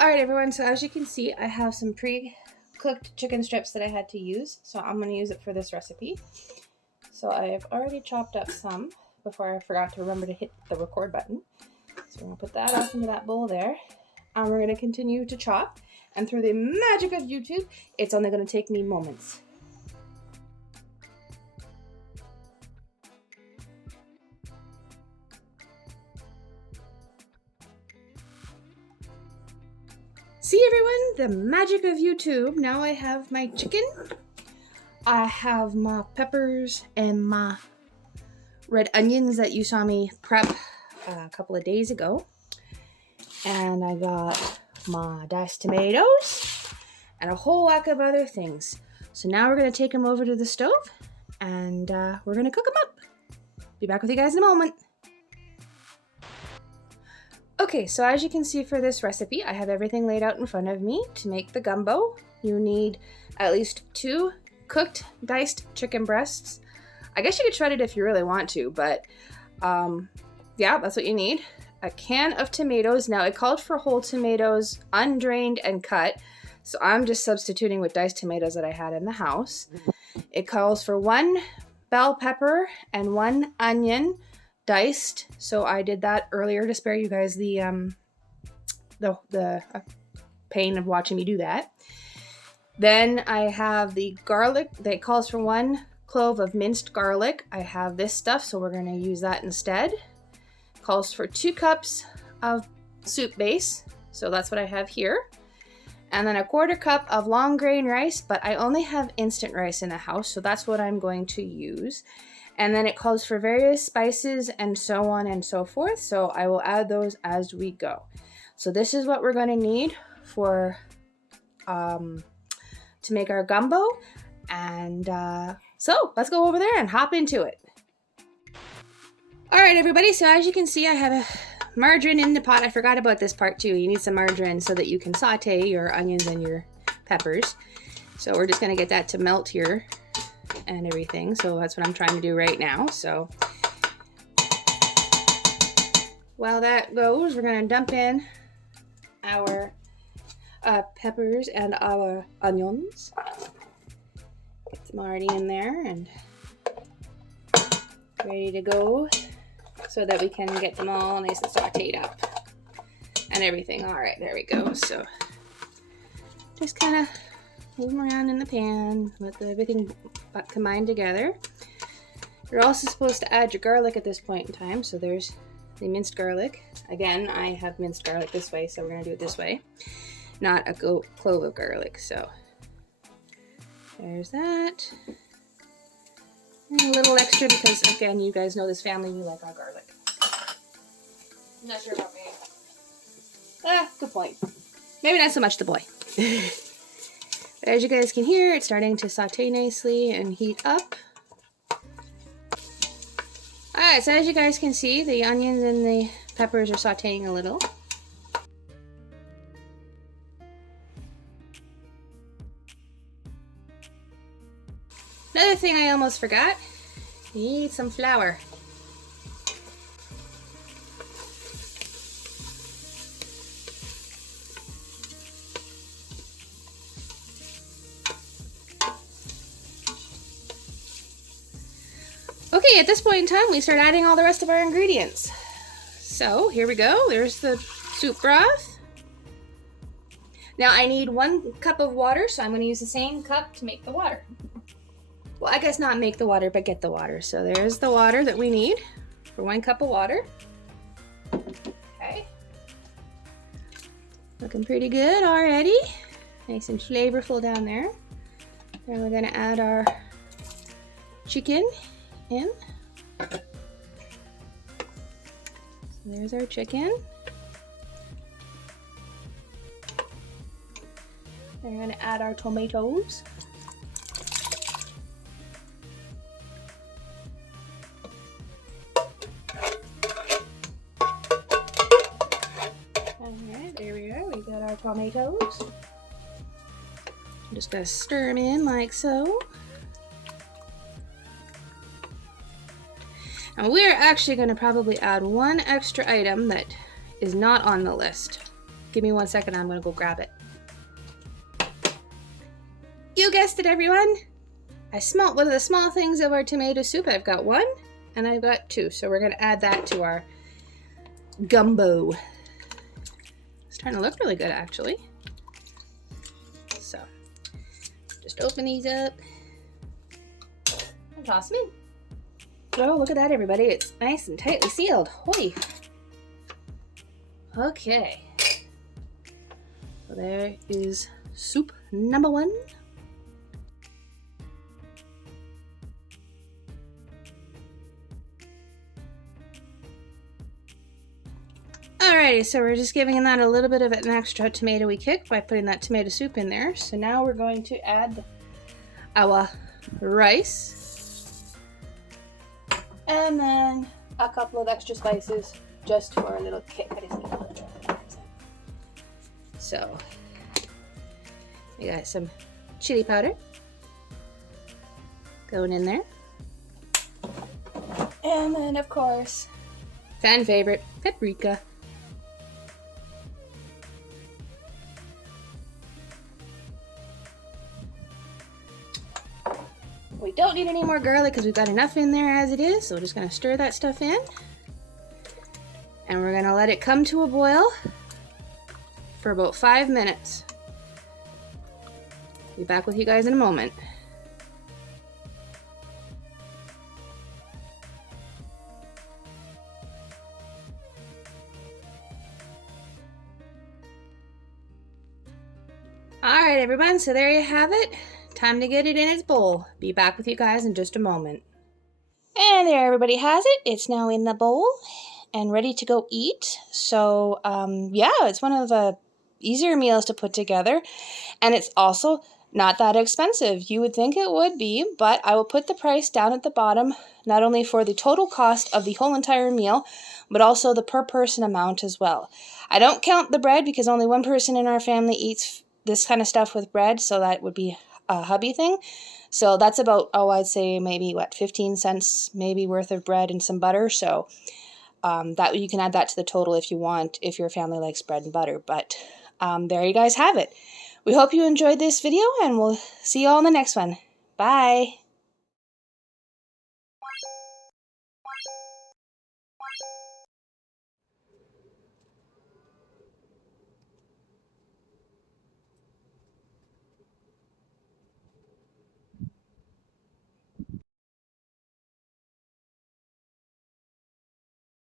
Alright everyone, so as you can see, I have some pre-cooked chicken strips that I had to use, so I'm going to use it for this recipe. So I've already chopped up some before I forgot to remember to hit the record button. So we're going to put that off into that bowl there, and we're going to continue to chop, and through the magic of YouTube, it's only going to take me moments. See everyone, the magic of YouTube. Now I have my chicken, I have my peppers and my red onions that you saw me prep a couple of days ago. And I got my diced tomatoes and a whole whack of other things. So now we're going to take them over to the stove and we're going to cook them up. Be back with you guys in a moment. Okay, so as you can see for this recipe, I have everything laid out in front of me. To make the gumbo, you need at least 2 cooked diced chicken breasts. I guess you could shred it if you really want to, but yeah, that's what you need. A can of tomatoes. Now, it called for whole tomatoes, undrained and cut, so I'm just substituting with diced tomatoes that I had in the house. It calls for 1 bell pepper and 1 onion, diced, so I did that earlier to spare you guys the pain of watching me do that. Then I have the garlic that calls for 1 clove of minced garlic. I have this stuff, so we're going to use that instead. Calls for 2 cups of soup base, so that's what I have here. And then a 1/4 cup of long grain rice, but I only have instant rice in the house, so that's what I'm going to use. And then it calls for various spices and so on and so forth. So I will add those as we go. So this is what we're going to need for to make our gumbo. And so let's go over there and hop into it. All right, everybody. So as you can see, I have a margarine in the pot. I forgot about this part too. You need some margarine so that you can saute your onions and your peppers. So we're just going to get that to melt here and everything, so that's what I'm trying to do right now. So while that goes, we're going to dump in our peppers and our onions. Get them already in there and ready to go so that we can get them all nice and sauteed up and everything. All right, there we go. So just kind of move them around in the pan, let everything combine together. You're also supposed to add your garlic at this point in time, so there's the minced garlic. Again, I have minced garlic this way, so we're going to do it this way, not a clove of garlic. So there's that. And a little extra because, again, you guys know this family, we like our garlic. I'm not sure about me. Good point. Maybe not so much the boy. But as you guys can hear, it's starting to saute nicely and heat up. Alright, so as you guys can see, the onions and the peppers are sauteing a little. Another thing I almost forgot, you need some flour. Okay, at this point in time, we start adding all the rest of our ingredients. So here we go. There's the soup broth. Now I need 1 cup of water, so I'm going to use the same cup to make the water. Well, I guess not make the water, but get the water. So there's the water that we need for 1 cup of water. Okay. Looking pretty good already. Nice and flavorful down there. Then we're going to add our chicken in. So there's our chicken. We're going to add our tomatoes. Alright, there we are. We got our tomatoes. I'm just going to stir them in like so. And we're actually going to probably add one extra item that is not on the list. Give me 1 second, I'm gonna go grab it. You guessed it, everyone. I smelt one of the small things of our tomato soup. I've got 1 and I've got 2. So we're gonna add that to our gumbo. It's starting to look really good, actually. So just open these up and toss them in. Oh, look at that, everybody. It's nice and tightly sealed. Holy. Okay. So there is soup number 1. Alrighty, so we're just giving that a little bit of an extra tomatoey kick by putting that tomato soup in there. So now we're going to add our rice and then a couple of extra spices just for a little kick. I just need a little bit of that. So we got some chili powder going in there. And then, of course, fan favorite, paprika. We don't need any more garlic because we've got enough in there as it is. So we're just going to stir that stuff in. And we're going to let it come to a boil for about 5 minutes. Be back with you guys in a moment. Alright everyone, so there you have it. Time to get it in its bowl. Be back with you guys in just a moment. And there everybody has it. It's now in the bowl and ready to go eat. So yeah, it's one of the easier meals to put together. And it's also not that expensive. You would think it would be, but I will put the price down at the bottom, not only for the total cost of the whole entire meal, but also the per person amount as well. I don't count the bread because only one person in our family eats this kind of stuff with bread, so that would be a hubby thing. So that's about, oh, I'd say maybe, 15 cents maybe worth of bread and some butter. So that you can add that to the total if you want, if your family likes bread and butter. But there you guys have it. We hope you enjoyed this video, and we'll see you all in the next one. Bye!